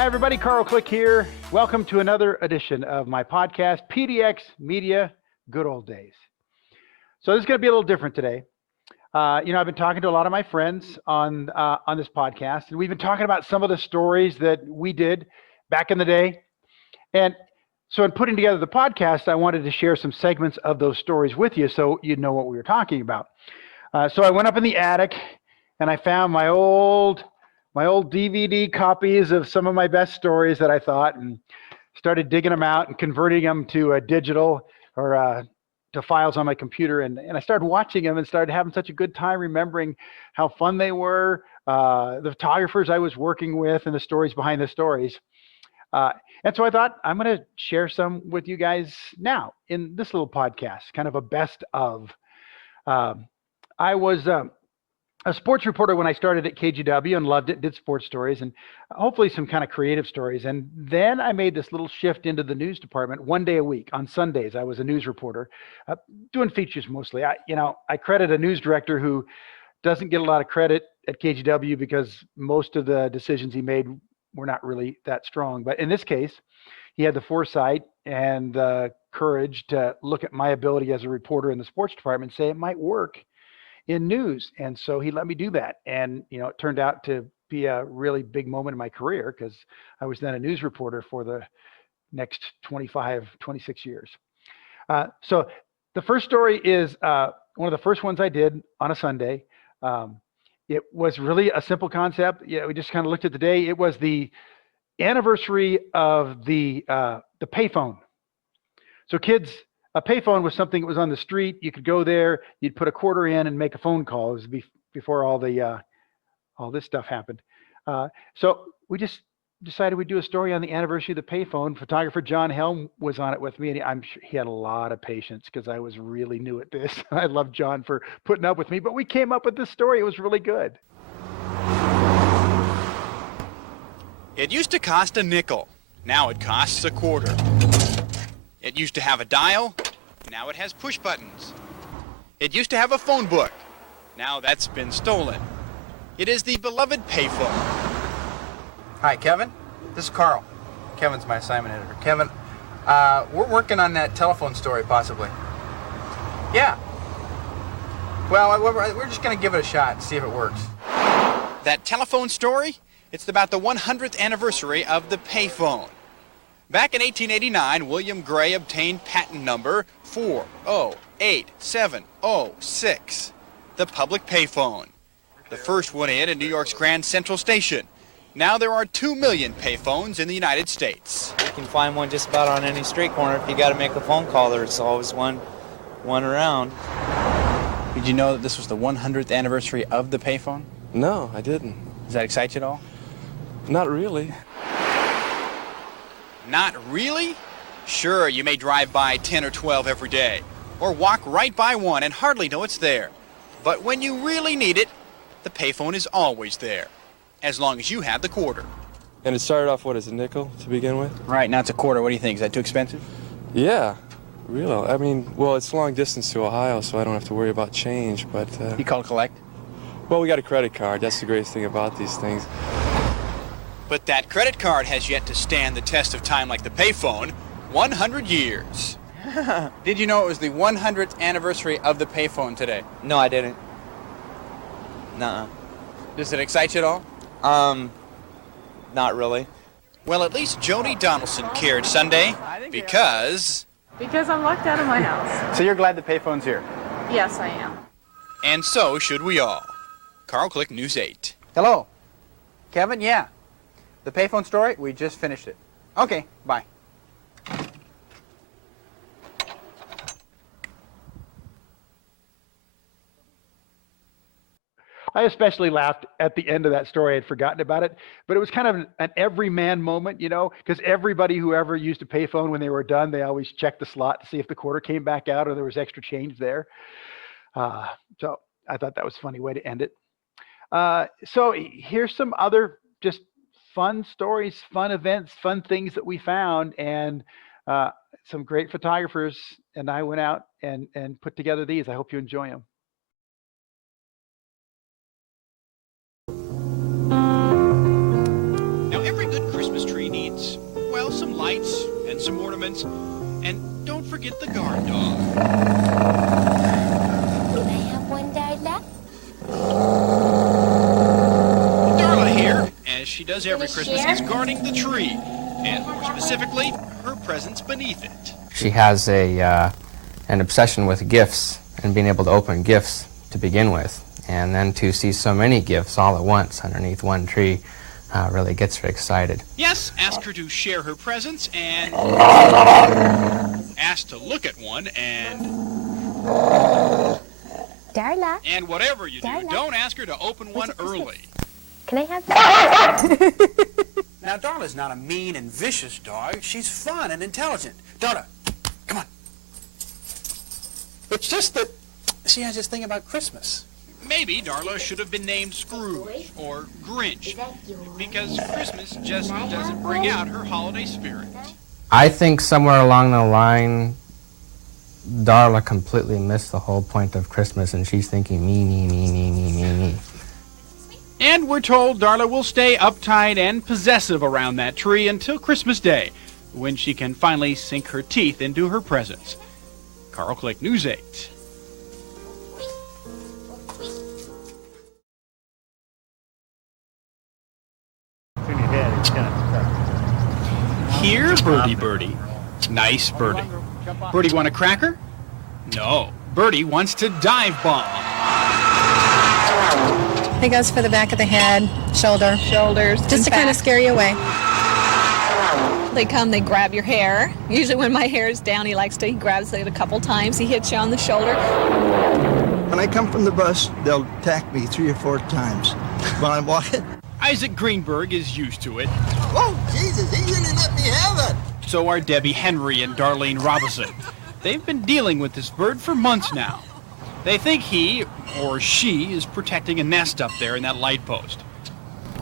Hi, everybody. Carl Click here. Welcome to another edition of my podcast, PDX Media Good Old Days. So this is going to be a little different today. I've been talking to a lot of my friends on this podcast, and we've been talking about some of the stories that we did back in the day. And so in putting together the podcast, I wanted to share some segments of those stories with you so you'd know what we were talking about. So I went up in the attic and I found my old DVD copies of some of my best stories that I thought, and started digging them out and converting them to a digital or to files on my computer. And I started watching them and started having such a good time remembering how fun they were, the photographers I was working with, and the stories behind the stories. And so I thought I'm going to share some with you guys now in this little podcast, kind of a best of. I was a sports reporter when I started at KGW and loved it, did sports stories and hopefully some kind of creative stories. And then I made this little shift into the news department 1 day a week. On Sundays, I was a news reporter, doing features mostly. I credit a news director who doesn't get a lot of credit at KGW because most of the decisions he made were not really that strong. But in this case, he had the foresight and the courage to look at my ability as a reporter in the sports department and say it might work in news. And so he let me do that. And, it turned out to be a really big moment in my career because I was then a news reporter for the next 25, 26 years. So the first story is one of the first ones I did on a Sunday. It was really a simple concept. We just kind of looked at the day. It was the anniversary of the payphone. So kids, a payphone was something that was on the street. You could go there, you'd put a quarter in and make a phone call. It was before all this stuff happened. So we just decided we'd do a story on the anniversary of the payphone. Photographer John Helm was on it with me, and I'm sure he had a lot of patience because I was really new at this. I love John for putting up with me, but we came up with this story. It was really good. It used to cost a nickel. Now it costs a quarter. It used to have a dial. Now it has push buttons. It used to have a phone book. Now that's been stolen. It is the beloved payphone. Hi, Kevin. This is Carl. Kevin's my assignment editor. Kevin, we're working on that telephone story, possibly. Yeah. Well, we're just going to give it a shot and see if it works. That telephone story? It's about the 100th anniversary of the payphone. Back in 1889, William Gray obtained patent number 408706, the public payphone. The first one in New York's Grand Central Station. Now there are 2 million payphones in the United States. You can find one just about on any street corner. If you got to make a phone call, there's always one around. Did you know that this was the 100th anniversary of the payphone? No, I didn't. Does that excite you at all? Not really. Not really? Sure, you may drive by 10 or 12 every day, or walk right by one and hardly know it's there. But when you really need it, the payphone is always there, as long as you have the quarter. And it started off, what, as a nickel to begin with? Right, now it's a quarter. What do you think? Is that too expensive? Yeah, really. I mean, well, it's long distance to Ohio, so I don't have to worry about change, but... You call collect? Well, we got a credit card. That's the greatest thing about these things. But that credit card has yet to stand the test of time like the payphone, 100 years. Did you know it was the 100th anniversary of the payphone today? No, I didn't. Nuh-uh. Does it excite you at all? Not really. Well, at least Joni Donaldson cared Sunday because... Because I'm locked out of my house. So you're glad the payphone's here? Yes, I am. And so should we all. Carl Click, News 8. Hello. Kevin, yeah. The payphone story, we just finished it. Okay, bye. I especially laughed at the end of that story. I had forgotten about it, but it was kind of an everyman moment, because everybody who ever used a payphone, when they were done, they always checked the slot to see if the quarter came back out or there was extra change there. So I thought that was a funny way to end it. So here's some other just fun stories, fun events, fun things that we found, and some great photographers and I went out and put together these. I hope you enjoy them. Now, every good Christmas tree ornaments. And don't forget the guard dog. Can I have one, Darla? Darla here, as she does every Christmas, is guarding the tree. And more specifically, her presents beneath it. She has an obsession with gifts and being able to open gifts to begin with. And then to see so many gifts all at once underneath one tree really gets her excited. Yes, ask her to share her presents and ask to look at one and Darla, whatever you do, Darla. don't ask her to open one early. can I have that? Now, Darla's not a mean and vicious dog. She's fun and intelligent. Darla, come on. It's just that she has this thing about Christmas. Maybe Darla should have been named Scrooge or Grinch, because Christmas just doesn't bring out her holiday spirit. I think somewhere along the line, Darla completely missed the whole point of Christmas, and she's thinking me, me, me, me, me, me, me. And we're told Darla will stay uptight and possessive around that tree until Christmas Day, when she can finally sink her teeth into her presents. Carl Click News 8. Here, Birdie Birdie. Nice Birdie. Birdie want a cracker? No. Birdie wants to dive bomb. He goes for the back of the head, shoulders, just to kind of scare you away. They come, they grab your hair. Usually when my hair is down, he grabs it a couple times. He hits you on the shoulder. When I come from the bus, they'll attack me 3 or 4 times while I'm walking. Isaac Greenberg is used to it. Oh, Jesus, he really let me have it. So are Debbie Henry and Darlene Robinson. They've been dealing with this bird for months now. They think he, or she, is protecting a nest up there in that light post.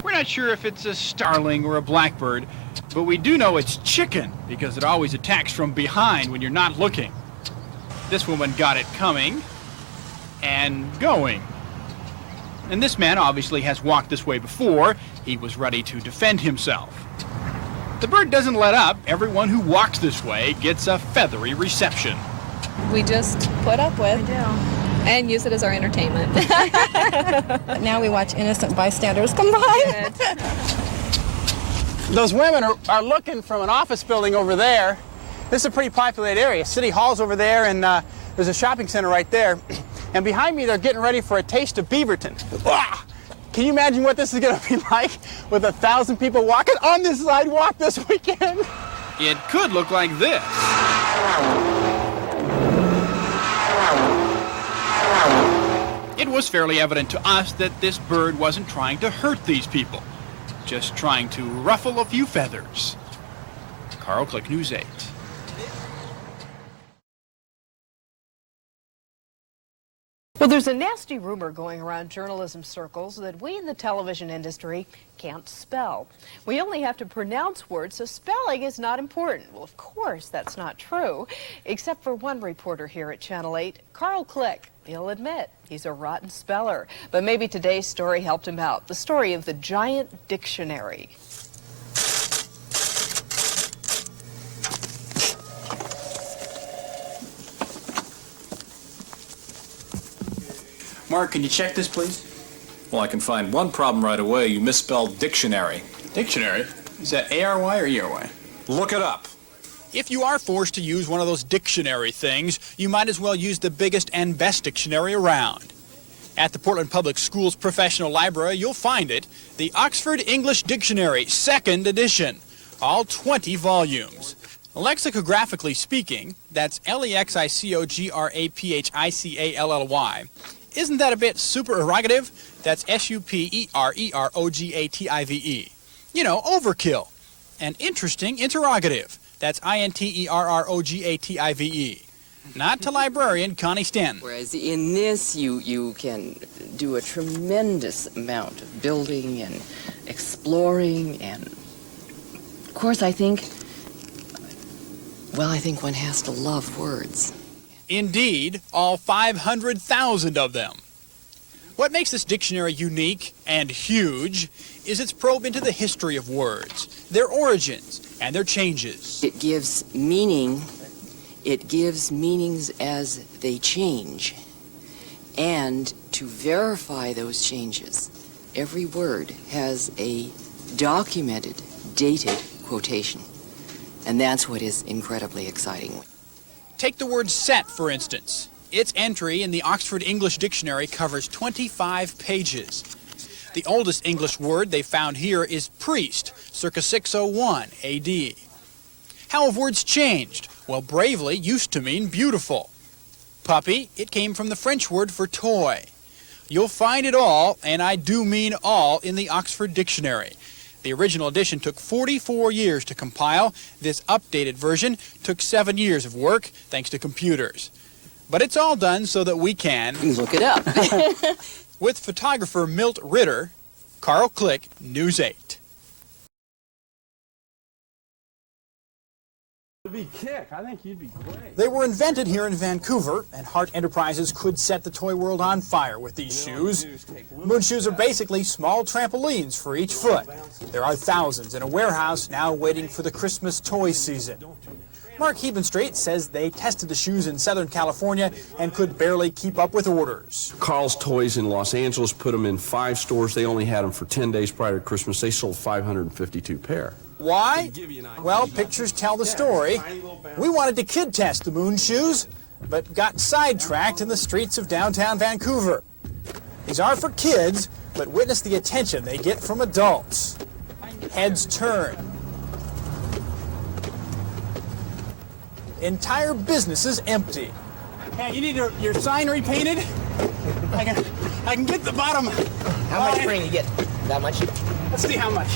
We're not sure if it's a starling or a blackbird, but we do know it's chicken because it always attacks from behind when you're not looking. This woman got it coming and going. And this man obviously has walked this way before. He was ready to defend himself. The bird doesn't let up. Everyone who walks this way gets a feathery reception. We just put up with and use it as our entertainment. Now we watch innocent bystanders come by. Those women are looking from an office building over there. This is a pretty populated area. City Hall's over there, and there's a shopping center right there. And behind me, they're getting ready for a taste of Beaverton. Ah! Can you imagine what this is going to be like with 1,000 people walking on this sidewalk this weekend? It could look like this. It was fairly evident to us that this bird wasn't trying to hurt these people, just trying to ruffle a few feathers. Carl Click News 8. Well, there's a nasty rumor going around journalism circles that we in the television industry can't spell. We only have to pronounce words, so spelling is not important. Well, of course, that's not true, except for one reporter here at Channel 8, Carl Click. He'll admit he's a rotten speller, but maybe today's story helped him out. The story of the giant dictionary. Mark, can you check this, please? Well, I can find one problem right away. You misspelled dictionary. Dictionary? Is that A-R-Y or E-R-Y? Look it up. If you are forced to use one of those dictionary things, you might as well use the biggest and best dictionary around. At the Portland Public Schools Professional Library, you'll find it, the Oxford English Dictionary, 2nd edition, all 20 volumes. Lexicographically speaking, that's L-E-X-I-C-O-G-R-A-P-H-I-C-A-L-L-Y. Isn't that a bit supererogative? That's S-U-P-E-R-E-R-O-G-A-T-I-V-E. You know, overkill. And interesting interrogative. That's I-N-T-E-R-R-O-G-A-T-I-V-E. Not to librarian Connie Stanton. Whereas in this, you can do a tremendous amount of building and exploring, and of course I think one has to love words. Indeed, all 500,000 of them. What makes this dictionary unique and huge is its probe into the history of words, their origins, and their changes. It gives meaning. It gives meanings as they change. And to verify those changes, every word has a documented, dated quotation. And that's what is incredibly exciting. Take the word set, for instance. Its entry in the Oxford English Dictionary covers 25 pages. The oldest English word they found here is priest, circa 601 AD. How have words changed? Well, bravely used to mean beautiful. Puppy, it came from the French word for toy. You'll find it all, and I do mean all, in the Oxford Dictionary. The original edition took 44 years to compile. This updated version took 7 years of work, thanks to computers. But it's all done so that we can look it up. With photographer Milt Ritter, Carl Click, News 8. I think you'd be great. They were invented here in Vancouver, and Hart Enterprises could set the toy world on fire with these shoes. Moon shoes are basically small trampolines for each foot. There are thousands in a warehouse now waiting for the Christmas toy season. Mark Hebenstreit says they tested the shoes in Southern California and could barely keep up with orders. Carl's Toys in Los Angeles put them in 5 stores. They only had them for 10 days prior to Christmas. They sold 552 pair. Why? Well, pictures tell the story. We wanted to kid test the Moon shoes, but got sidetracked in the streets of downtown Vancouver. These are for kids, but witness the attention they get from adults. Heads turn. Entire businesses empty. Hey, you need your sign repainted? I can get the bottom. How much rain you get? That much? Let's see how much.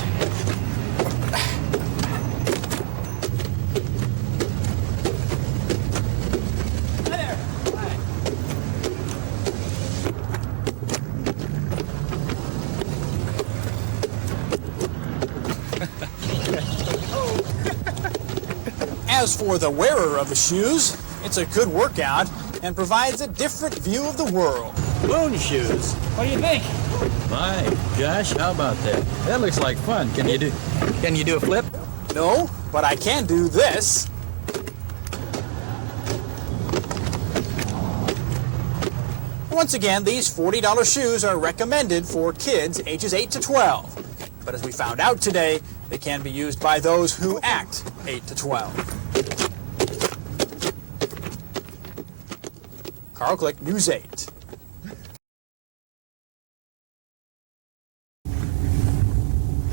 As for the wearer of the shoes, it's a good workout and provides a different view of the world. Moon shoes. What do you think? My gosh, how about that? That looks like fun. Can you do a flip? No, but I can do this. Once again, these $40 shoes are recommended for kids ages 8 to 12. But as we found out today, they can be used by those who act 8 to 12. Carl Click, News 8.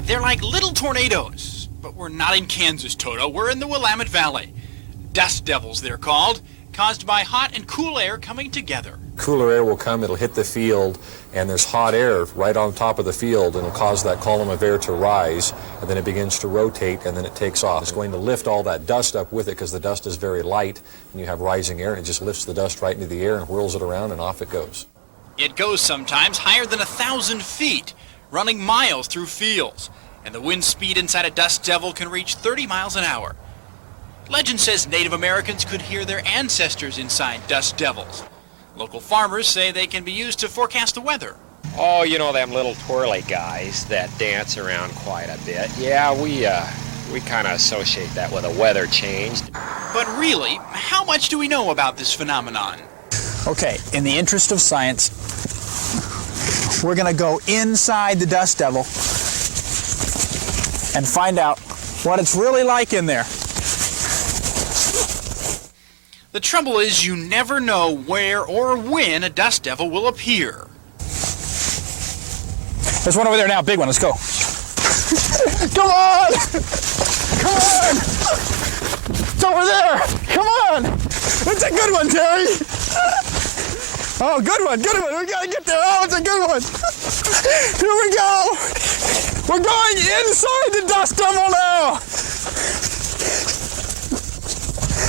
They're like little tornadoes, but we're not in Kansas, Toto. We're in the Willamette Valley. Dust devils, they're called, caused by hot and cool air coming together. Cooler air will come, it'll hit the field, and there's hot air right on top of the field, and it'll cause that column of air to rise, and then it begins to rotate, and then it takes off. It's going to lift all that dust up with it because the dust is very light, and you have rising air, and it just lifts the dust right into the air and whirls it around, and off it goes. It goes sometimes higher than 1,000 feet, running miles through fields, and the wind speed inside a dust devil can reach 30 miles an hour. Legend says Native Americans could hear their ancestors inside dust devils. Local farmers say they can be used to forecast the weather. Oh, you know them little twirly guys that dance around quite a bit. Yeah, we kind of associate that with a weather change. But really, how much do we know about this phenomenon? Okay, in the interest of science, we're going to go inside the dust devil and find out what it's really like in there. The trouble is you never know where or when a dust devil will appear. There's one over there now, big one. Let's go. Come on! Come on! It's over there! Come on! It's a good one, Terry! Oh, good one, good one. We gotta get there. Oh, it's a good one. Here we go. We're going inside the dust devil now.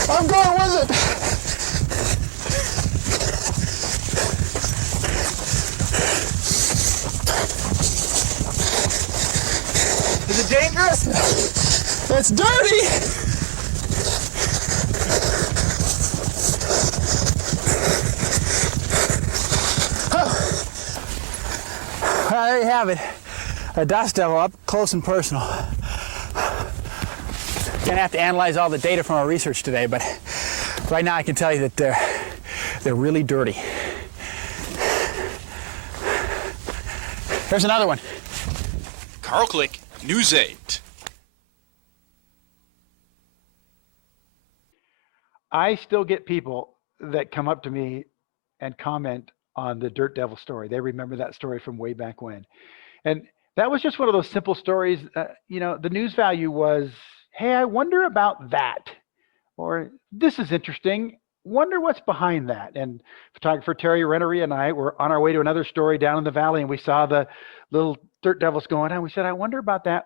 I'm going with it. Is it dangerous? It's dirty. have it, a dust devil up close and personal. Gonna have to analyze all the data from our research today, but right now I can tell you that they're really dirty. Here's another one. Carl Click, News 8. I still get people that come up to me and comment on the Dirt Devil story. They remember that story from way back when. And that was just one of those simple stories. The news value was, hey, I wonder about that. Or this is interesting. Wonder what's behind that. And photographer Terry Rennery and I were on our way to another story down in the valley, and we saw the little dirt devils going on. We said, I wonder about that.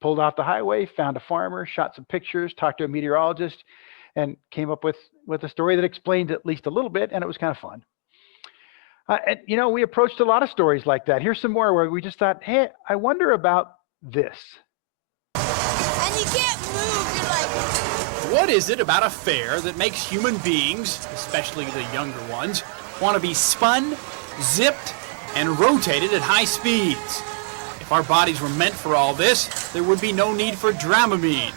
Pulled off the highway, found a farmer, shot some pictures, talked to a meteorologist, and came up with a story that explained at least a little bit, and it was kind of fun. And we approached a lot of stories like that. Here's some more where we just thought, hey, I wonder about this. And you can't move, you're like... What is it about a fair that makes human beings, especially the younger ones, want to be spun, zipped, and rotated at high speeds? If our bodies were meant for all this, there would be no need for Dramamine.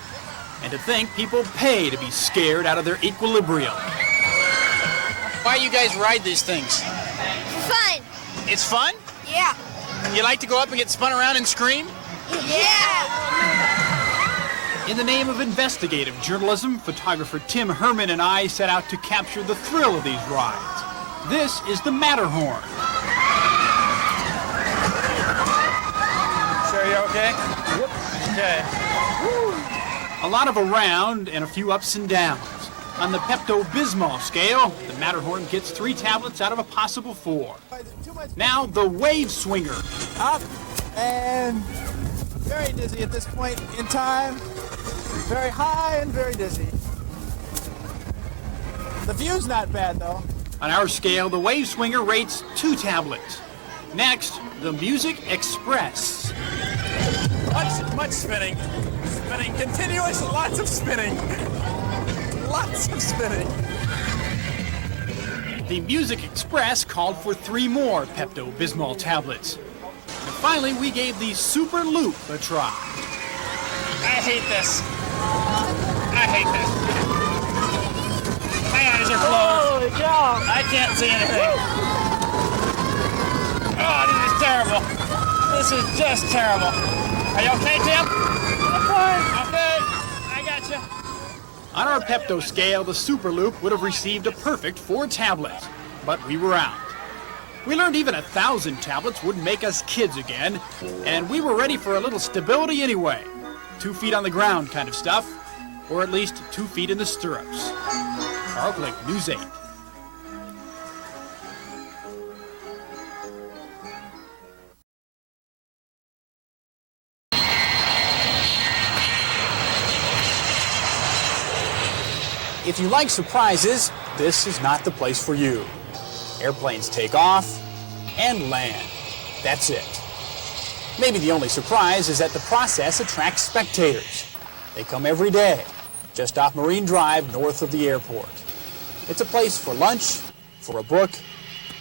And to think people pay to be scared out of their equilibrium. Why you guys ride these things? Fun. It's fun? Yeah. You like to go up and get spun around and scream? Yeah. In the name of investigative journalism, photographer Tim Herman and I set out to capture the thrill of these rides. This is the Matterhorn. Sure you're okay? Yep. Okay. Woo. A lot of around and a few ups and downs. On the Pepto-Bismol scale, the Matterhorn gets 3 tablets out of a possible 4. Now, the Wave Swinger. Up and very dizzy at this point in time. Very high and very dizzy. The view's not bad, though. On our scale, the Wave Swinger rates 2 tablets. Next, the Music Express. Much spinning. Spinning, continuous, lots of spinning. Lots of spinning. The Music Express called for 3 more Pepto-Bismol tablets. And finally, we gave the Super Loop a try. I hate this. I hate this. My eyes are closed. Holy cow. I can't see anything. Oh, this is terrible. This is just terrible. Are you okay, Tim? I'm fine. Okay. I got you. On our Pepto scale, the Super Loop would have received a perfect 4 tablets, but we were out. We learned even 1,000 tablets wouldn't make us kids again, and we were ready for a little stability anyway. 2 feet on the ground kind of stuff, or at least 2 feet in the stirrups. Carl Click, News 8. If you like surprises, this is not the place for you. Airplanes take off and land. That's it. Maybe the only surprise is that the process attracts spectators. They come every day, just off Marine Drive north of the airport. It's a place for lunch, for a book,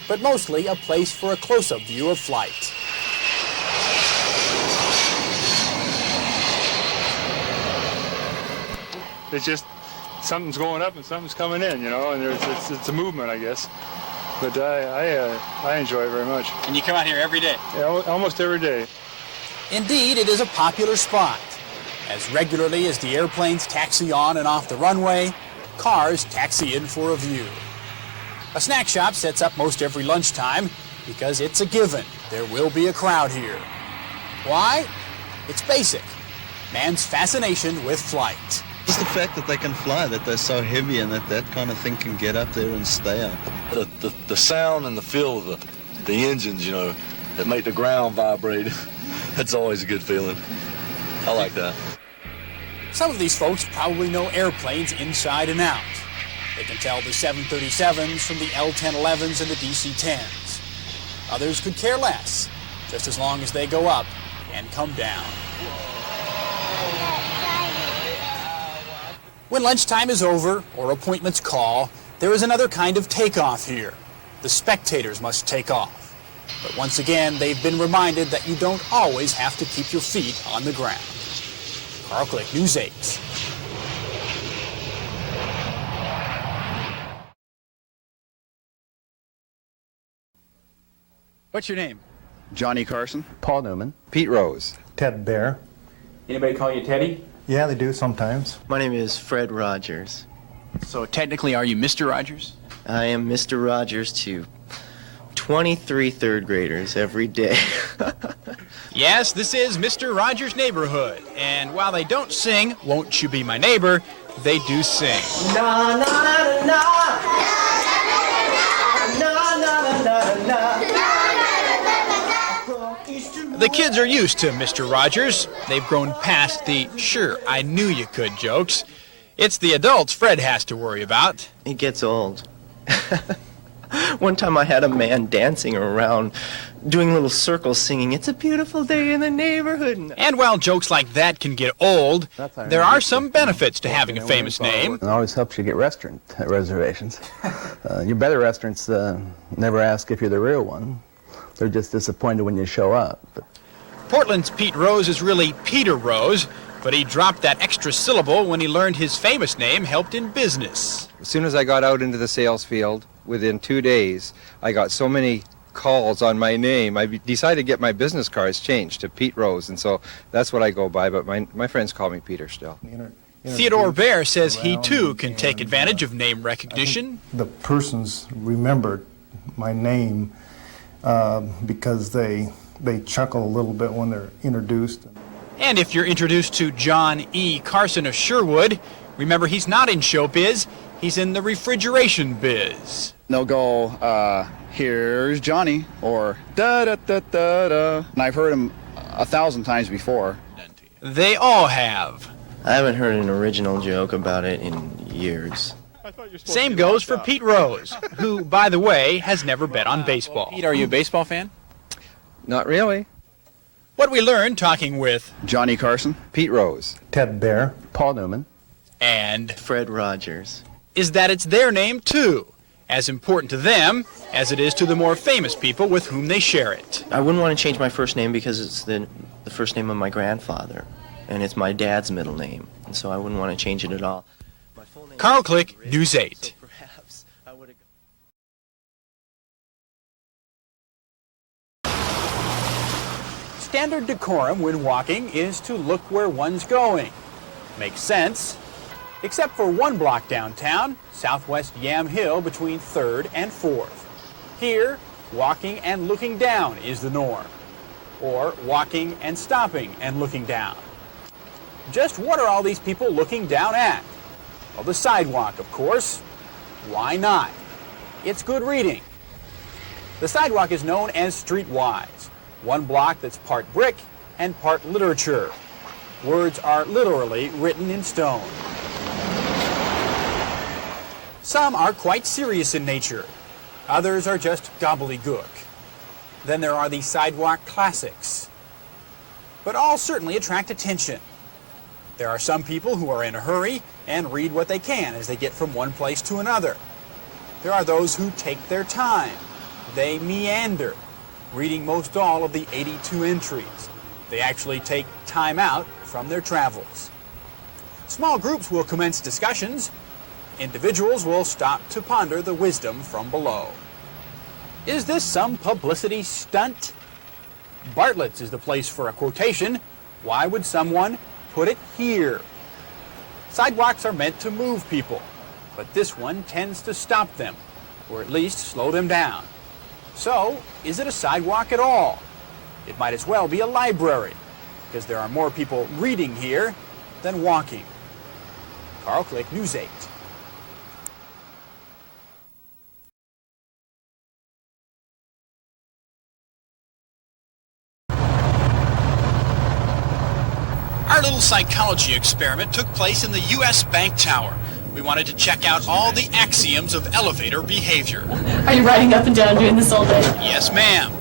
but mostly a place for a close-up view of flight. It's just something's going up and something's coming in, and it's a movement, I guess. But I enjoy it very much. And you come out here every day? Yeah, almost every day. Indeed, it is a popular spot. As regularly as the airplanes taxi on and off the runway, cars taxi in for a view. A snack shop sets up most every lunchtime because it's a given. There will be a crowd here. Why? It's basic. Man's fascination with flight. Just the fact that they can fly, that they're so heavy and that kind of thing can get up there and stay up. The sound and the feel of the engines, that make the ground vibrate, that's always a good feeling. I like that. Some of these folks probably know airplanes inside and out. They can tell the 737s from the L-1011s and the DC-10s. Others could care less, just as long as they go up and come down. When lunchtime is over, or appointments call, there is another kind of takeoff here. The spectators must take off. But once again, they've been reminded that you don't always have to keep your feet on the ground. Carl Click, News 8. What's your name? Johnny Carson. Paul Newman. Pete Rose. Ted Bear. Anybody call you Teddy? Yeah, they do sometimes. My name is Fred Rogers. So technically, are you Mr. Rogers? I am Mr. Rogers to 23 third graders every day. Yes, this is Mr. Rogers' Neighborhood. And while they don't sing, Won't You Be My Neighbor, they do sing. Na na na na. Na na na na. The kids are used to Mr. Rogers. They've grown past the "sure, I knew you could" jokes. It's the adults Fred has to worry about. It gets old. One time I had a man dancing around, doing little circles singing, "It's a beautiful day in the neighborhood." And while jokes like that can get old, there are some benefits to having a famous name. It always helps you get restaurant reservations. Your better restaurants never ask if you're the real one. They're just disappointed when you show up. Portland's Pete Rose is really Peter Rose, but he dropped that extra syllable when he learned his famous name helped in business. As soon as I got out into the sales field, within 2 days, I got so many calls on my name, I decided to get my business cards changed to Pete Rose, and so that's what I go by, but my friends call me Peter still. Theodore Bear says he too can take advantage of name recognition. The persons remembered my name because they chuckle a little bit when they're introduced. And if you're introduced to John E. Carson of Sherwood, remember he's not in showbiz, he's in the refrigeration biz. They'll go, here's Johnny, or da-da-da-da-da. And I've heard him 1,000 times before. They all have. I haven't heard an original joke about it in years. Same goes for Pete Rose, who, by the way, has never bet on baseball. Pete, are you a baseball fan? Not really. What we learned talking with Johnny Carson. Pete Rose. Ted Bear. Paul Newman. And Fred Rogers is that it's their name too, as important to them as it is to the more famous people with whom they share it. I wouldn't want to change my first name because it's the first name of my grandfather, and it's my dad's middle name, and so I wouldn't want to change it at all. Carl Click, News 8. Standard decorum when walking is to look where one's going. Makes sense. Except for one block downtown, Southwest Yam Hill between 3rd and 4th. Here, walking and looking down is the norm. Or walking and stopping and looking down. Just what are all these people looking down at? Well, the sidewalk, of course. Why not? It's good reading. The sidewalk is known as streetwise, one block that's part brick and part literature. Words are literally written in stone. Some are quite serious in nature. Others are just gobbledygook. Then there are the sidewalk classics. But all certainly attract attention. There are some people who are in a hurry and read what they can as they get from one place to another. There are those who take their time. They meander, reading most all of the 82 entries. They actually take time out from their travels. Small groups will commence discussions. Individuals will stop to ponder the wisdom from below. Is this some publicity stunt? Bartlett's is the place for a quotation. Why would someone put it here? Sidewalks are meant to move people, but this one tends to stop them, or at least slow them down. So, is it a sidewalk at all? It might as well be a library, because there are more people reading here than walking. Carl Click, News 8. Our little psychology experiment took place in the U.S. Bank Tower. We wanted to check out all the axioms of elevator behavior. Are you riding up and down doing this all day? Yes, ma'am.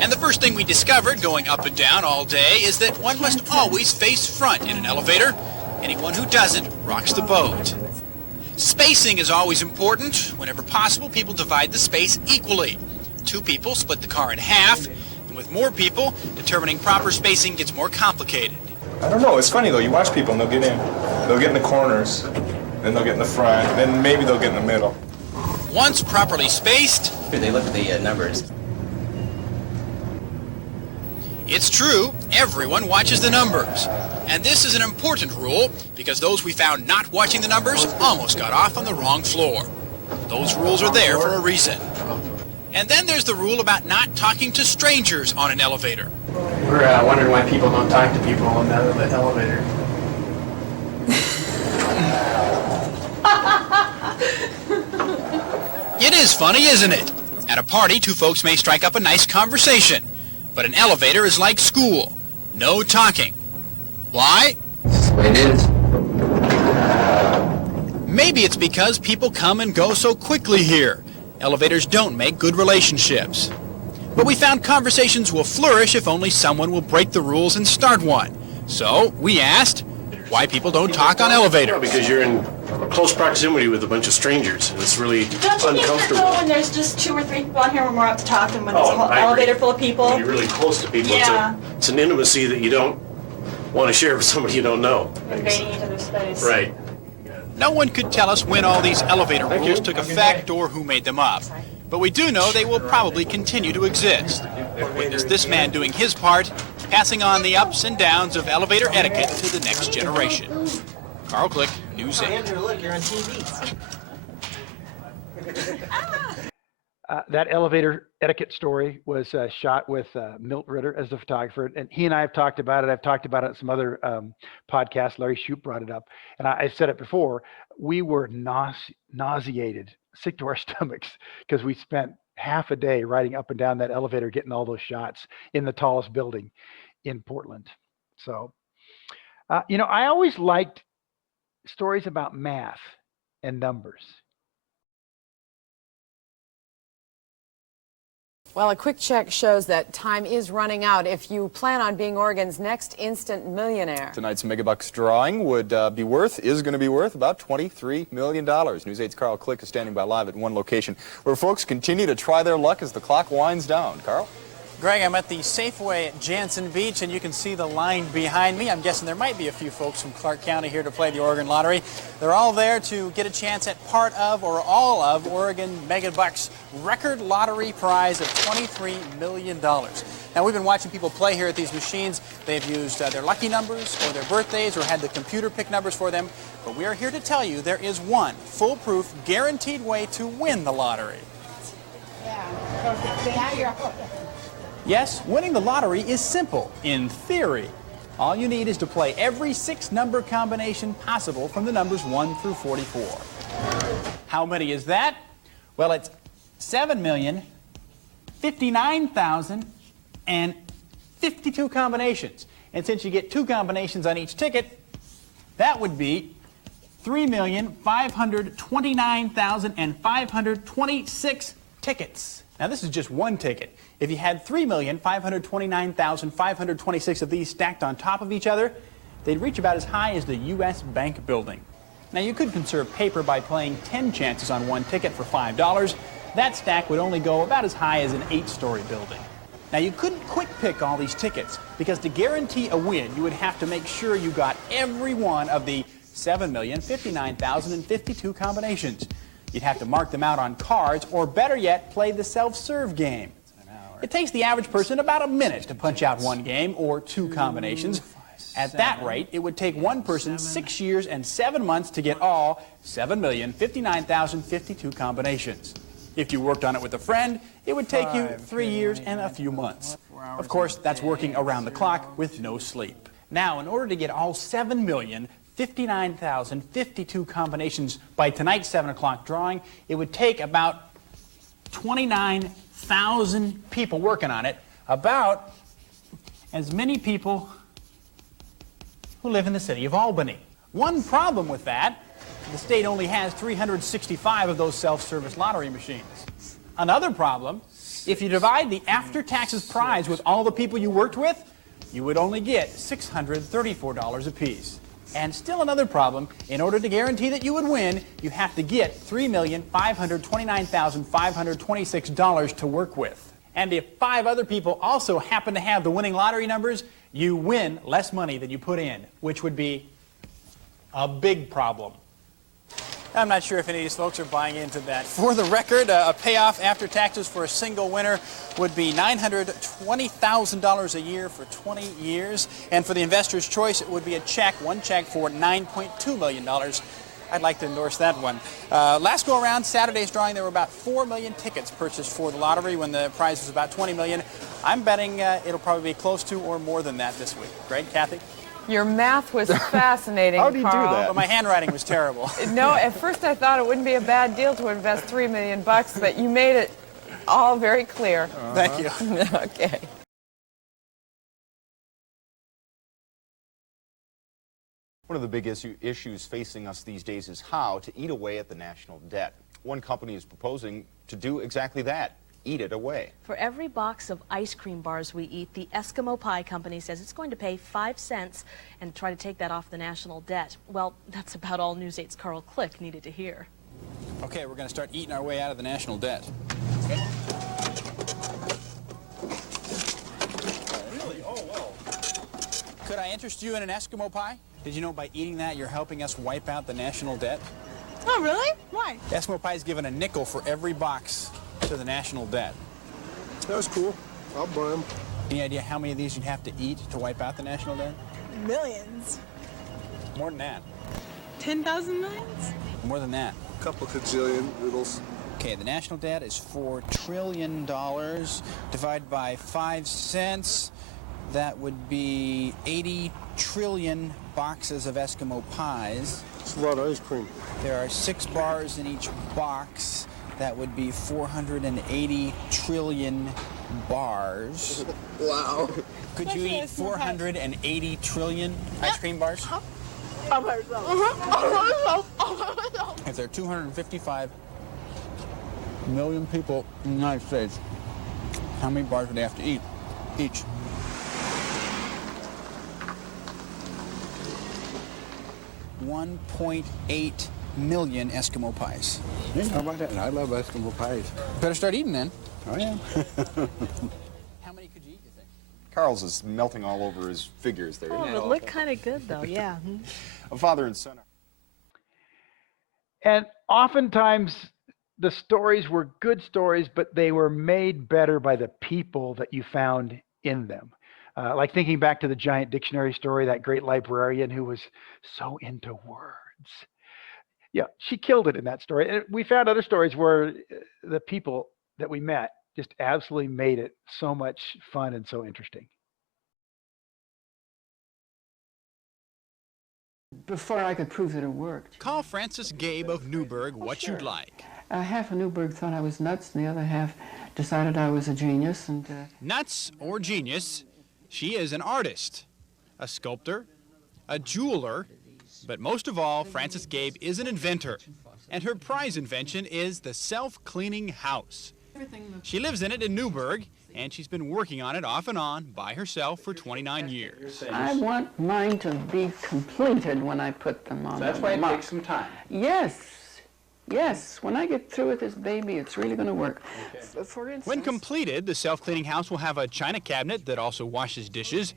And the first thing we discovered going up and down all day is that one must always face front in an elevator. Anyone who doesn't rocks the boat. Spacing is always important. Whenever possible, people divide the space equally. 2 people split the car in half, and with more people, determining proper spacing gets more complicated. I don't know. It's funny, though. You watch people, and they'll get in. They'll get in the corners, then they'll get in the front, then maybe they'll get in the middle. Once properly spaced, They look at the numbers. it's true, everyone watches the numbers. And this is an important rule, because those we found not watching the numbers almost got off on the wrong floor. Those rules are there for a reason. And then there's the rule about not talking to strangers on an elevator. We're wondering why people don't talk to people on the elevator. It is funny, isn't it? At a party, 2 folks may strike up a nice conversation. But an elevator is like school. No talking. Why? That's the way it is. Maybe it's because people come and go so quickly here. Elevators don't make good relationships. But we found conversations will flourish if only someone will break the rules and start one. So we asked why people don't talk on elevators. Because you're in close proximity with a bunch of strangers, and it's really Don't you think that though when there's just 2 or 3 people on here, we're more apt to talk than when there's a whole I elevator agree. full of people? When you're really close to people, Yeah. it's an intimacy that you don't want to share with somebody you don't know. Invading each other's space. Right. No one could tell us when all these elevator rules took effect or who made them up. But we do know they will probably continue to exist. Witness this man doing his part, passing on the ups and downs of elevator etiquette to the next generation. Carl Click, News 8. Andrew, look, you're on TV. That elevator etiquette story was shot with Milt Ritter as the photographer, and he and I have talked about it. I've talked about it in some other podcasts. Larry Shoup brought it up, and I said it before. We were nauseated, sick to our stomachs, because we spent half a day riding up and down that elevator, getting all those shots in the tallest building in Portland. So, I always liked stories about math and numbers. Well, a quick check shows that time is running out if you plan on being Oregon's next instant millionaire. Tonight's Megabucks drawing is going to be worth about $23 million. News 8's Carl Click is standing by live at one location where folks continue to try their luck as the clock winds down. Carl? Greg, I'm at the Safeway at Jansen Beach, and you can see the line behind me. I'm guessing there might be a few folks from Clark County here to play the Oregon Lottery. They're all there to get a chance at part of or all of Oregon Megabucks' record lottery prize of $23 million. Now, we've been watching people play here at these machines. They've used their lucky numbers or their birthdays or had the computer pick numbers for them. But we are here to tell you there is one foolproof, guaranteed way to win the lottery. Yes, winning the lottery is simple, in theory. All you need is to play every 6-number combination possible from the numbers 1 through 44. How many is that? Well, it's 7,059,052 combinations. And since you get 2 combinations on each ticket, that would be 3,529,526 tickets. Now, this is just one ticket. If you had 3,529,526 of these stacked on top of each other, they'd reach about as high as the U.S. Bank building. Now, you could conserve paper by playing 10 chances on one ticket for $5. That stack would only go about as high as an 8-story building. Now, you couldn't quick pick all these tickets, because to guarantee a win, you would have to make sure you got every one of the 7,059,052 combinations. You'd have to mark them out on cards, or better yet, play the self-serve game. It takes the average person about a minute to punch out one game or 2 combinations. At that rate, it would take one person 6 years and 7 months to get all 7,059,052 combinations. If you worked on it with a friend, it would take you 3 years and a few months. Of course, that's working around the clock with no sleep. Now, in order to get all 7,059,052 combinations by tonight's 7 o'clock drawing, it would take about 29,000 people working on it, about as many people who live in the city of Albany. One problem with that, the state only has 365 of those self-service lottery machines. Another problem, if you divide the after-taxes prize with all the people you worked with, you would only get $634 apiece. And still another problem. In order to guarantee that you would win, you have to get $3,529,526 to work with. And if 5 other people also happen to have the winning lottery numbers, you win less money than you put in, which would be a big problem. I'm not sure if any of these folks are buying into that. For the record, a payoff after taxes for a single winner would be $920,000 a year for 20 years. And for the investor's choice, it would be one check for $9.2 million. I'd like to endorse that one. Last go around, Saturday's drawing, there were about 4 million tickets purchased for the lottery when the prize was about 20 million. I'm betting it'll probably be close to or more than that this week. Greg, Kathy? Your math was fascinating, How do you Carl. do that? But my handwriting was terrible. No, at first I thought it wouldn't be a bad deal to invest $3 million, but you made it all very clear. Thank you. Okay. One of the big issues facing us these days is how to eat away at the national debt. One company is proposing to do exactly that. Eat it away. For every box of ice cream bars we eat, the Eskimo Pie Company says it's going to pay 5 cents and try to take that off the national debt. Well, that's about all News 8's Carl Click needed to hear. Okay, we're going to start eating our way out of the national debt. Really? Oh, well. Could I interest you in an Eskimo pie? Did you know by eating that you're helping us wipe out the national debt? Oh, really? Why? Eskimo Pie is given a nickel for every box to the national debt. That was cool. I'll buy them. Any idea how many of these you'd have to eat to wipe out the national debt? Millions. More than that. 10,000 millions? More than that. A couple gazillion noodles. Okay, the national debt is $4 trillion. Divided by 5 cents. That would be 80 trillion boxes of Eskimo pies. It's a lot of ice cream. There are 6 bars in each box. That would be 480 trillion bars. Wow. Could you eat 480 trillion ice cream bars? If there are 255 million people in the United States, how many bars would they have to eat each? $1.8 million Eskimo pies. How about that? I love Eskimo pies. Better start eating then. I am. How many could you eat, you think? Carl's is melting all over his figures there. Oh, isn't it it? looked kind of good, though, yeah. A father and son. And oftentimes the stories were good stories, but they were made better by the people that you found in them. Like thinking back to the giant dictionary story, that great librarian who was so into words. Yeah, she killed it in that story. And we found other stories where the people that we met just absolutely made it so much fun and so interesting. Before I could prove that it worked. Call Francis Gabe of Newburgh what you'd like. Half of Newburgh thought I was nuts, and the other half decided I was a genius. And Nuts or genius, she is an artist, a sculptor, a jeweler, but most of all, Francis Gabe is an inventor, and her prize invention is the self-cleaning house. She lives in it in Newburgh, and she's been working on it off and on by herself for 29 years. I want mine to be completed when I put them on. So that's why it takes some time. Yes. Yes. When I get through with this baby, it's really going to work. Okay. For instance, When completed, the self-cleaning house will have a china cabinet that also washes dishes.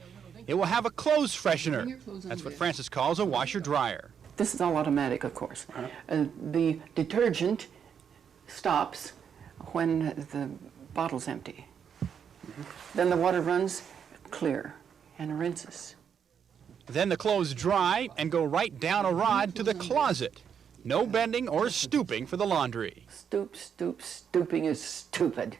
It will have a clothes freshener. That's what Francis calls a washer-dryer. this is all automatic, of course. The detergent stops when the bottle's empty. Then the water runs clear and rinses. Then the clothes dry and go right down a rod to the closet. No bending or stooping for the laundry. Stooping is stupid.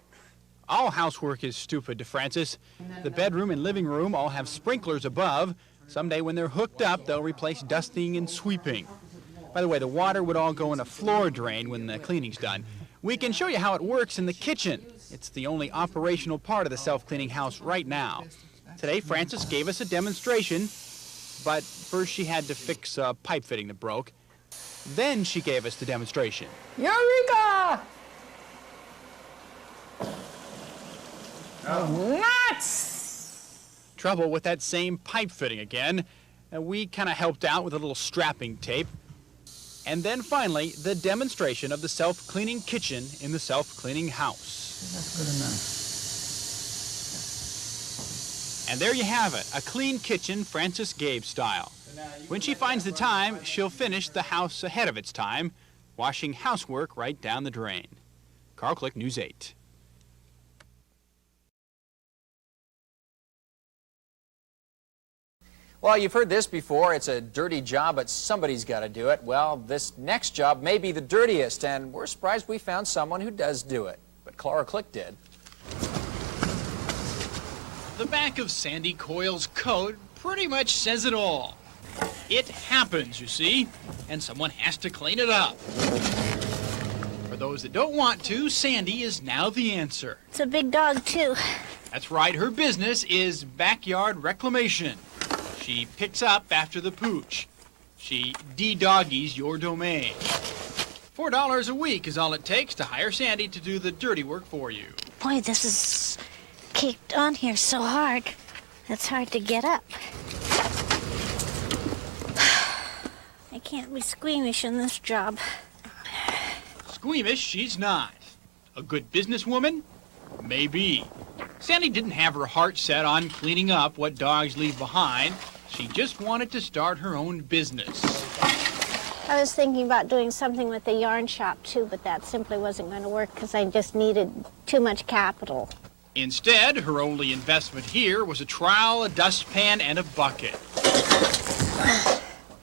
All housework is stupid to Francis. The bedroom and living room all have sprinklers above. Someday when they're hooked up, they'll replace dusting and sweeping. By the way, the water would all go in a floor drain when the cleaning's done. We can show you how it works in the kitchen. It's the only operational part of the self-cleaning house right now. Today, Francis gave us a demonstration, but first she had to fix a pipe fitting that broke. Then she gave us the demonstration. Eureka! Nuts! Trouble with that same pipe fitting again. and we kind of helped out with a little strapping tape. And then finally, the demonstration of the self-cleaning kitchen in the self-cleaning house. That's good enough. And there you have it, a clean kitchen Frances Gabe style. When she finds the time, she'll finish the house ahead of its time, washing housework right down the drain. Carl Click, News 8. Well, you've heard this before. It's a dirty job, but somebody's got to do it. Well, this next job may be the dirtiest, and we're surprised we found someone who does do it. But Clara Click did. The back of Sandy Coyle's coat pretty much says it all. It happens, you see, and someone has to clean it up. For those that don't want to, Sandy is now the answer. It's a big dog, too. That's right, her business is backyard reclamation. She picks up after the pooch. She de-doggies your domain. $4 a week is all it takes to hire Sandy to do the dirty work for you. Boy, this is caked on here so hard. It's hard to get up. I can't be squeamish in this job. Squeamish, she's not. A good businesswoman? Maybe. Sandy didn't have her heart set on cleaning up what dogs leave behind. She just wanted to start her own business. I was thinking about doing something with the yarn shop, too, but that simply wasn't going to work because I just needed too much capital. Instead, her only investment here was a trowel, a dustpan, and a bucket.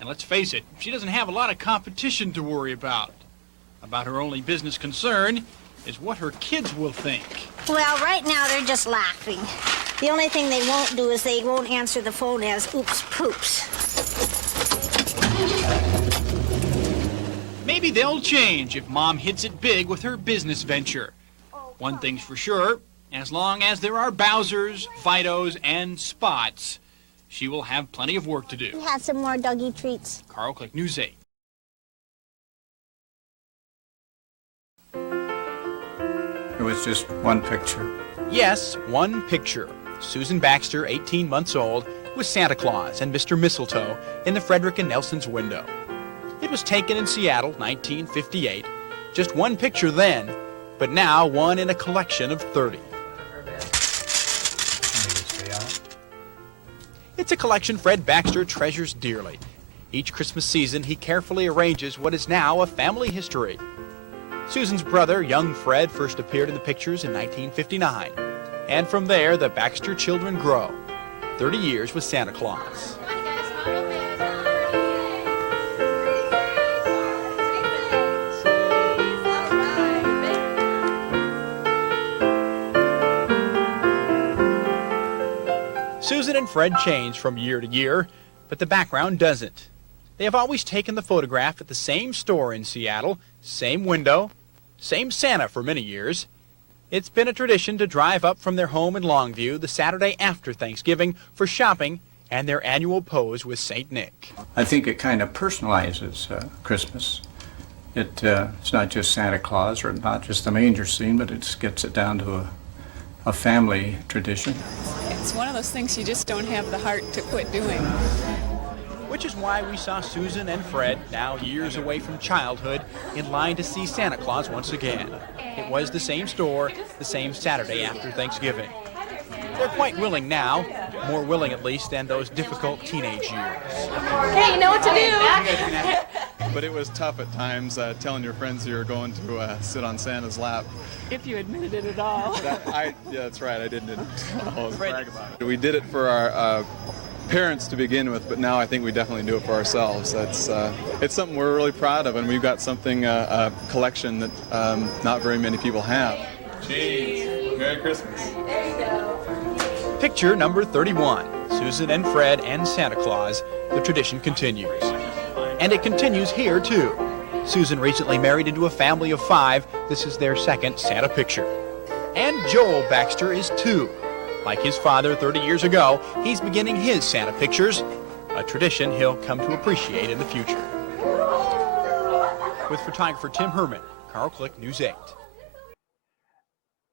And let's face it, she doesn't have a lot of competition to worry about. Her only business concern is what her kids will think. Well, right now they're just laughing. The only thing they won't do is they won't answer the phone as oops poops. Maybe they'll change if Mom hits it big with her business venture. One thing's for sure, as long as there are Bowsers, Fidos, and Spots, she will have plenty of work to do. We had some more doggy treats. Carl Click, News 8. It was just one picture. Yes, one picture. Susan Baxter, 18 months old, with Santa Claus and Mr. Mistletoe in the Frederick and Nelson's window. It was taken in Seattle, 1958. Just one picture then, but now one in a collection of 30. It's a collection Fred Baxter treasures dearly. Each Christmas season, he carefully arranges what is now a family history. Susan's brother, young Fred, first appeared in the pictures in 1959. And from there, the Baxter children grow. 30 years with Santa Claus. Susan and Fred change from year to year, but the background doesn't. They have always taken the photograph at the same store in Seattle, same window, same Santa for many years. It's been a tradition to drive up from their home in Longview the Saturday after Thanksgiving for shopping and their annual pose with St. Nick. I think it kind of personalizes Christmas. It's not just Santa Claus or not just the manger scene, but it gets it down to a family tradition. It's one of those things you just don't have the heart to quit doing. Which is why we saw Susan and Fred, now years away from childhood, in line to see Santa Claus once again. It was the same store, the same Saturday after Thanksgiving. They're quite willing now, more willing at least than those difficult teenage years. Okay, you know what to do. But it was tough at times telling your friends you were going to sit on Santa's lap. If you admitted it at all. Yeah, that's right, I didn't always brag about it. We did it for our parents to begin with, but now I think we definitely do it for ourselves. It's something we're really proud of, and we've got something, a collection that not very many people have. Cheese. Merry Christmas. There you go. Picture number 31, Susan and Fred and Santa Claus. The tradition continues. And it continues here, too. Susan recently married into a family of 5. This is their second Santa picture. And Joel Baxter is 2. Like his father 30 years ago, he's beginning his Santa pictures, a tradition he'll come to appreciate in the future. With photographer Tim Herman, Carl Click, News 8.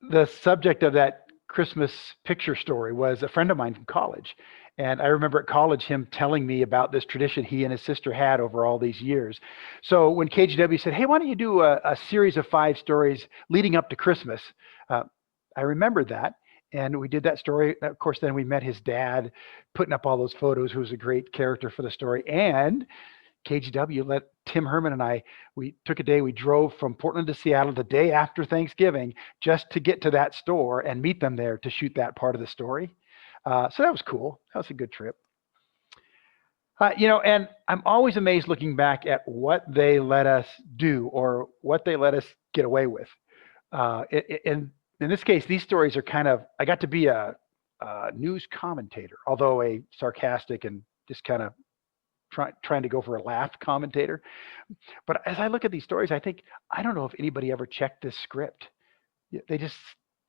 The subject of that Christmas picture story was a friend of mine from college. And I remember at college him telling me about this tradition he and his sister had over all these years. So when KGW said, hey, why don't you do a series of 5 stories leading up to Christmas? I remembered that. And we did that story. Of course, then we met his dad, putting up all those photos, who was a great character for the story. And KGW let Tim Herman and I, we took a day, we drove from Portland to Seattle the day after Thanksgiving just to get to that store and meet them there to shoot that part of the story. So that was cool. That was a good trip. And I'm always amazed looking back at what they let us do or what they let us get away with. In this case, these stories are kind of, I got to be a news commentator, although a sarcastic and just kind of trying to go for a laugh commentator. But as I look at these stories, I think, I don't know if anybody ever checked this script.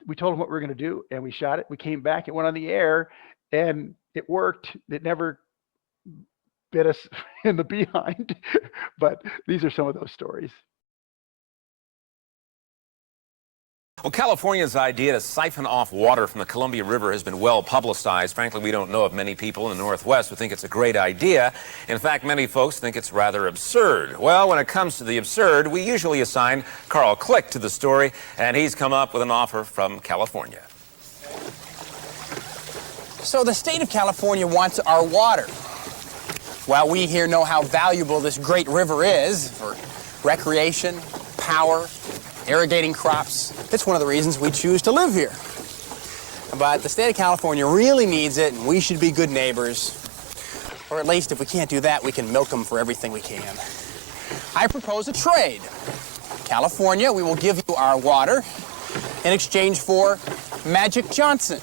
We told them what we were going to do and we shot it. We came back, it went on the air and it worked. It never bit us in the behind. But these are some of those stories. Well, California's idea to siphon off water from the Columbia River has been well publicized. Frankly, we don't know of many people in the Northwest who think it's a great idea. In fact, many folks think it's rather absurd. Well, when it comes to the absurd, we usually assign Carl Click to the story, and he's come up with an offer from California. So the state of California wants our water. While we here know how valuable this great river is for recreation, power, irrigating crops, it's one of the reasons we choose to live here. But the state of California really needs it, and we should be good neighbors. Or at least if we can't do that, we can milk them for everything we can. I propose a trade. California, we will give you our water in exchange for Magic Johnson.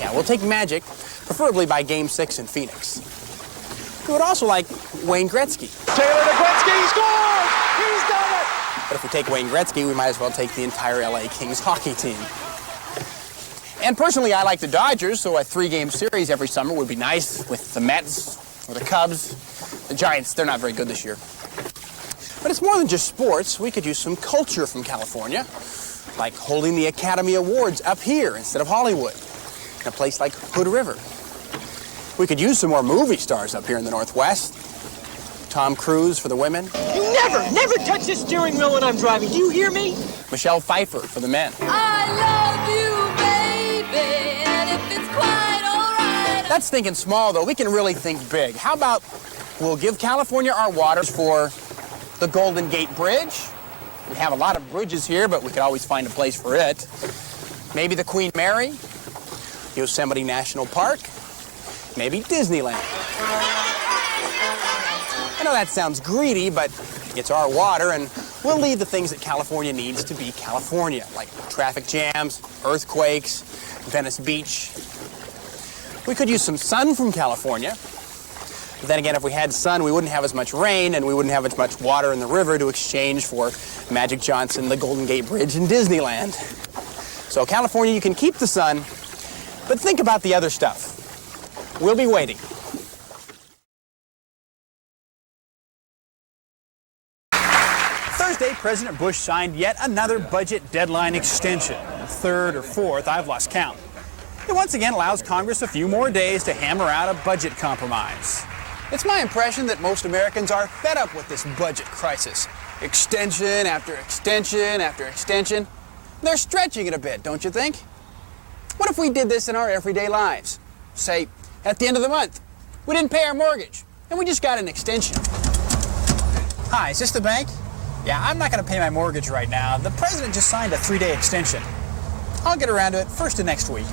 Yeah, we'll take Magic, preferably by Game 6 in Phoenix. We would also like Wayne Gretzky. Taylor to Gretzky, he scores! He's done it! But if we take Wayne Gretzky, we might as well take the entire LA Kings hockey team. And personally, I like the Dodgers, so a 3-game series every summer would be nice with the Mets or the Cubs. The Giants, they're not very good this year. But it's more than just sports. We could use some culture from California, like holding the Academy Awards up here instead of Hollywood, in a place like Hood River. We could use some more movie stars up here in the Northwest. Tom Cruise for the women. You never touch the steering wheel when I'm driving. Do you hear me? Michelle Pfeiffer for the men. I love you, baby, and if it's quite all right. That's thinking small, though. We can really think big. How about we'll give California our waters for the Golden Gate Bridge? We have a lot of bridges here, but we could always find a place for it. Maybe the Queen Mary, Yosemite National Park, maybe Disneyland. I know that sounds greedy, but it's our water, and we'll leave the things that California needs to be California, like traffic jams, earthquakes, Venice Beach. We could use some sun from California. But then again, if we had sun, we wouldn't have as much rain, and we wouldn't have as much water in the river to exchange for Magic Johnson, the Golden Gate Bridge, and Disneyland. So California, you can keep the sun, but think about the other stuff. We'll be waiting. Thursday, President Bush signed yet another budget deadline extension, the 3rd or 4th, I've lost count. It once again allows Congress a few more days to hammer out a budget compromise. It's my impression that most Americans are fed up with this budget crisis. Extension after extension after extension. They're stretching it a bit, don't you think? What if we did this in our everyday lives? Say, at the end of the month, we didn't pay our mortgage, and we just got an extension. Hi, is this the bank? Yeah, I'm not going to pay my mortgage right now. The president just signed a 3-day extension. I'll get around to it first of next week.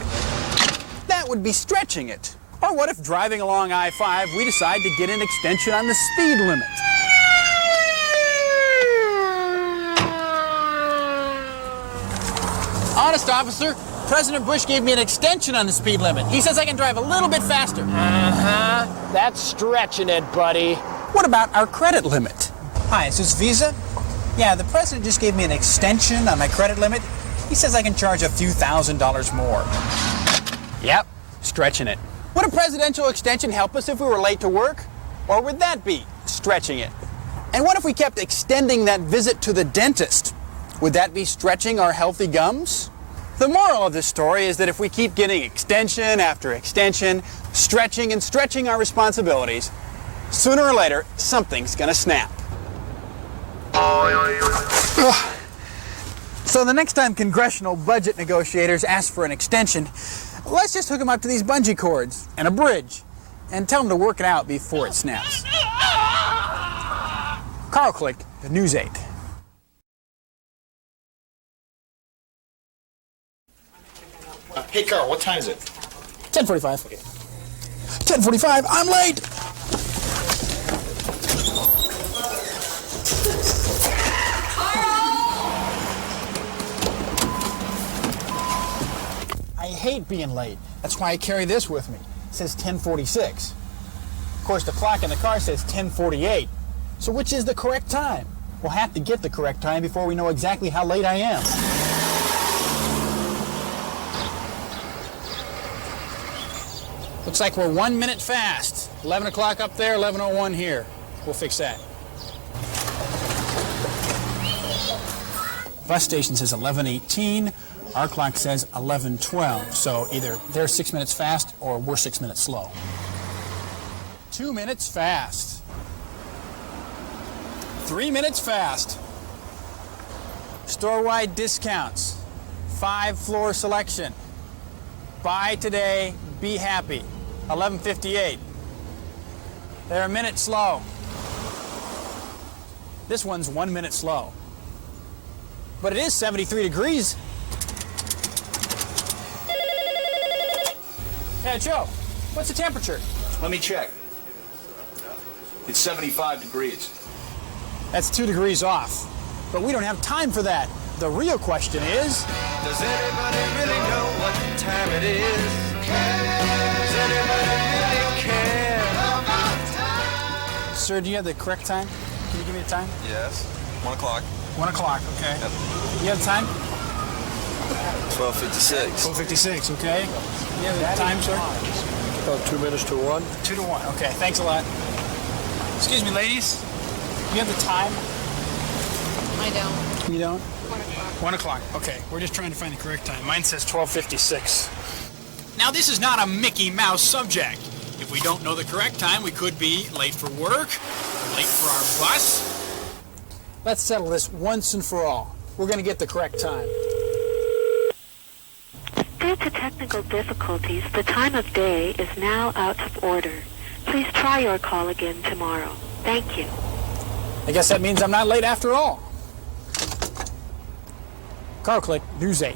That would be stretching it. Or what if driving along I-5, we decide to get an extension on the speed limit? Honest, officer, President Bush gave me an extension on the speed limit. He says I can drive a little bit faster. Uh-huh. That's stretching it, buddy. What about our credit limit? Hi, is this Visa? Yeah, the president just gave me an extension on my credit limit. He says I can charge a few $1,000s more. Yep, stretching it. Would a presidential extension help us if we were late to work? Or would that be stretching it? And what if we kept extending that visit to the dentist? Would that be stretching our healthy gums? The moral of this story is that if we keep getting extension after extension, stretching and stretching our responsibilities, sooner or later, something's gonna snap. So the next time congressional budget negotiators ask for an extension, let's just hook them up to these bungee cords and a bridge and tell them to work it out before it snaps. Carl Click, News 8. Hey, Carl, what time is it? 10:45. Okay. 10:45, I'm late! I hate being late. That's why I carry this with me. It says 10:46. Of course, the clock in the car says 10:48. So which is the correct time? We'll have to get the correct time before we know exactly how late I am. Looks like we're 1 minute fast. 11 o'clock up there, 11:01 here. We'll fix that. Bus station says 11:18. Our clock says 11:12. So either they're 6 minutes fast or we're 6 minutes slow. 2 minutes fast. 3 minutes fast. Store-wide discounts. 5-floor selection. Buy today, be happy. 11:58. They're a minute slow. This one's 1 minute slow. But it is 73 degrees. Hey, Joe, what's the temperature? Let me check. It's 75 degrees. That's 2 degrees off. But we don't have time for that. The real question is... Does anybody really know what time it is? Does anybody really care about time? Sir, do you have the correct time? Can you give me the time? Yes. 1 o'clock. 1 o'clock, okay. Yep. You have the time? 12:56. 12:56, okay. You have the time, sir? About 2 minutes to 1. 2 to 1, okay. Thanks a lot. Excuse me, ladies. You have the time? I don't. You don't? 1 o'clock, okay. We're just trying to find the correct time. Mine says 12:56. Now, this is not a Mickey Mouse subject. If we don't know the correct time, we could be late for work, late for our bus. Let's settle this once and for all. We're going to get the correct time. Due to technical difficulties, the time of day is now out of order. Please try your call again tomorrow. Thank you. I guess that means I'm not late after all. Carl Click, News 8.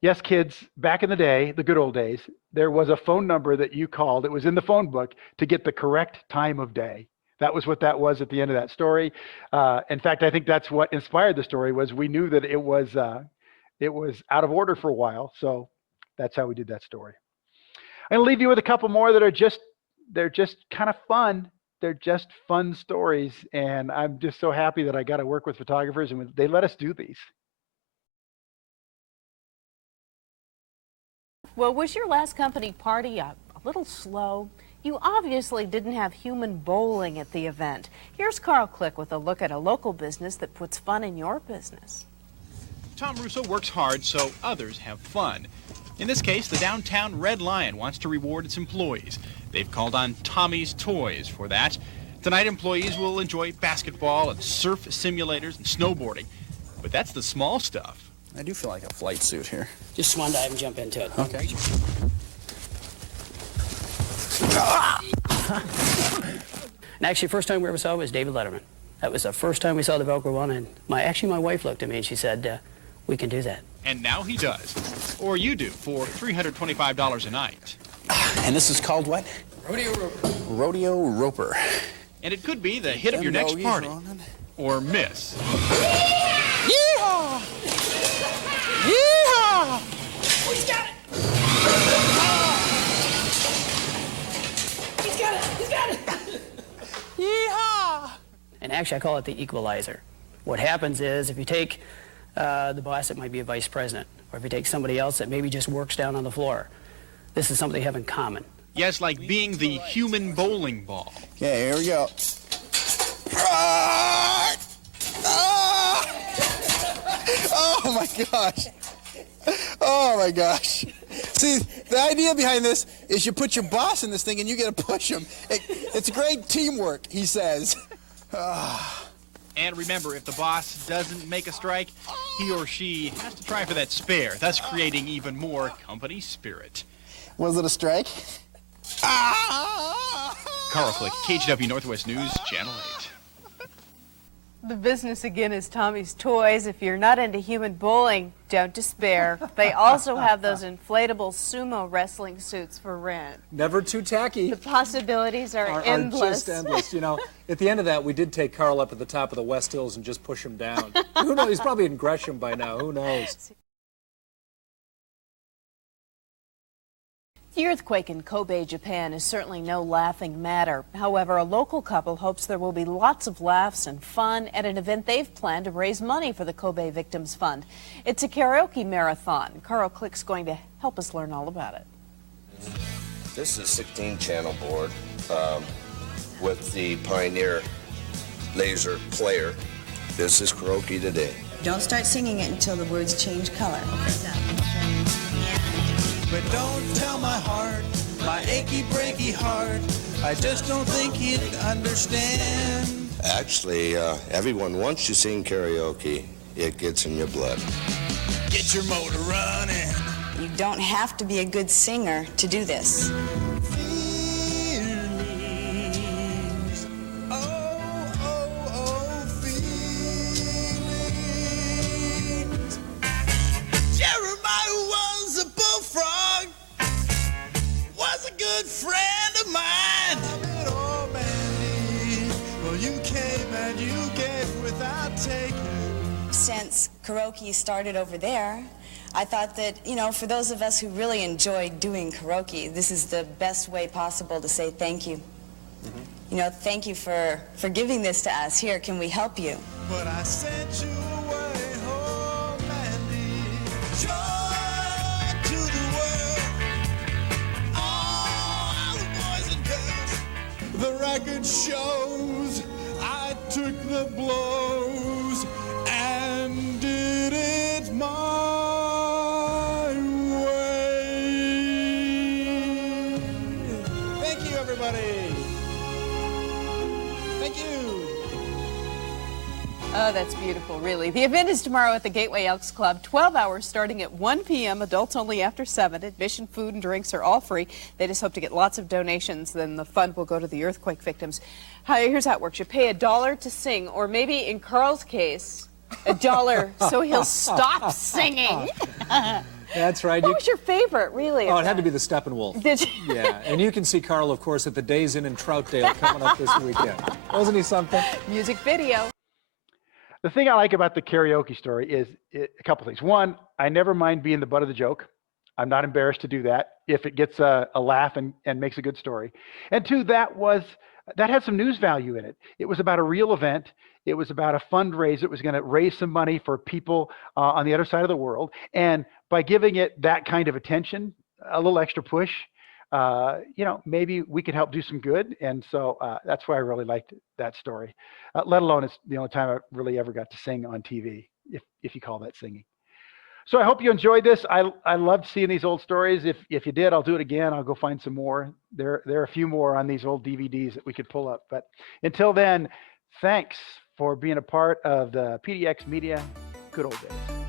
Yes, kids, back in the day, the good old days, there was a phone number that you called. It was in the phone book to get the correct time of day. That was what that was at the end of that story. In fact, I think that's what inspired the story. Was we knew that it was out of order for a while, so that's how we did that story. I'm gonna leave you with a couple more that are they're just kind of fun. They're just fun stories, and I'm just so happy that I got to work with photographers and they let us do these. Well, was your last company party a little slow? You obviously didn't have human bowling at the event. Here's Carl Click with a look at a local business that puts fun in your business. Tom Russo works hard so others have fun. In this case, the downtown Red Lion wants to reward its employees. They've called on Tommy's Toys for that. Tonight, employees will enjoy basketball and surf simulators and snowboarding. But that's the small stuff. I do feel like a flight suit here. Just swan dive and jump into it. Okay. And actually, first time we ever saw it was David Letterman. That was the first time we saw the Velcro one, and my wife looked at me and she said, we can do that. And now he does. Or you do, for $325 a night. And this is called what? Rodeo Roper. Rodeo Roper. And it could be the hit of your next party. Or miss. Yeehaw! Yeehaw! He's got it! He's got it! He's got it! Yeehaw! And actually, I call it the equalizer. What happens is, if you take the boss that might be a vice president, or if you take somebody else that maybe just works down on the floor, this is something they have in common. Yes, like being the human bowling ball. Okay, here we go. Oh my gosh. Oh my gosh. See, the idea behind this is you put your boss in this thing and you get to push him. It's great teamwork, he says. And remember, if the boss doesn't make a strike, he or she has to try for that spare, thus creating even more company spirit. Was it a strike? Carl Click, KGW Northwest News, Channel 8. The business again is Tommy's Toys. If you're not into human bowling, don't despair. They also have those inflatable sumo wrestling suits for rent. Never too tacky. The possibilities are endless. Are just endless. You know, at the end of that, we did take Carl up at the top of the West Hills and just push him down. Who knows? He's probably in Gresham by now. Who knows? The earthquake in Kobe, Japan is certainly no laughing matter. However, a local couple hopes there will be lots of laughs and fun at an event they've planned to raise money for the Kobe Victims Fund. It's a karaoke marathon. Carl Click's going to help us learn all about it. This is a 16-channel board with the Pioneer laser player. This is karaoke today. Don't start singing it until the words change color. But don't tell my heart, my achy breaky heart, I just don't think he'd understand. Actually, everyone wants to sing karaoke. It gets in your blood. Get your motor running. You don't have to be a good singer to do this. Feelings. Oh, oh, oh, feelings. Jeremiah was a bullfrog, was a good friend of mine. Oh, Mandy, well, you came and you gave without taking. Since karaoke started over there, I thought that, you know, for those of us who really enjoy doing karaoke, this is the best way possible to say thank you. You know, thank you for giving this to us. Here, can we help you? But I sent you away, oh, Mandy. Joy to the world, all the boys and girls. The record shows I took the blows and did it my way. Thank you, everybody. Thank you. Oh, that's beautiful, really. The event is tomorrow at the Gateway Elks Club, 12 hours starting at 1 p.m., adults only after 7. Admission, food, and drinks are all free. They just hope to get lots of donations. Then the fund will go to the earthquake victims. Here's how it works. You pay $1 to sing, or maybe in Carl's case, $1 so he'll stop singing. That's right. What was your favorite, really? Oh, it had to be the Steppenwolf. Did you? Yeah, and you can see Carl, of course, at the Days Inn in Troutdale coming up this weekend. Wasn't he something? Music video. The thing I like about the karaoke story is a couple things. One, I never mind being the butt of the joke. I'm not embarrassed to do that if it gets a laugh and makes a good story. And two, that had some news value in it. It was about a real event. It was about a fundraiser. It was going to raise some money for people on the other side of the world. And by giving it that kind of attention, a little extra push, you know, maybe we could help do some good. And so that's why I really liked that story, let alone it's the only time I really ever got to sing on TV, if you call that singing. So I hope you enjoyed this. I loved seeing these old stories. If you did, I'll do it again. I'll go find some more. There are a few more on these old DVDs that we could pull up. But until then, thanks for being a part of the PDX Media Good Old Days.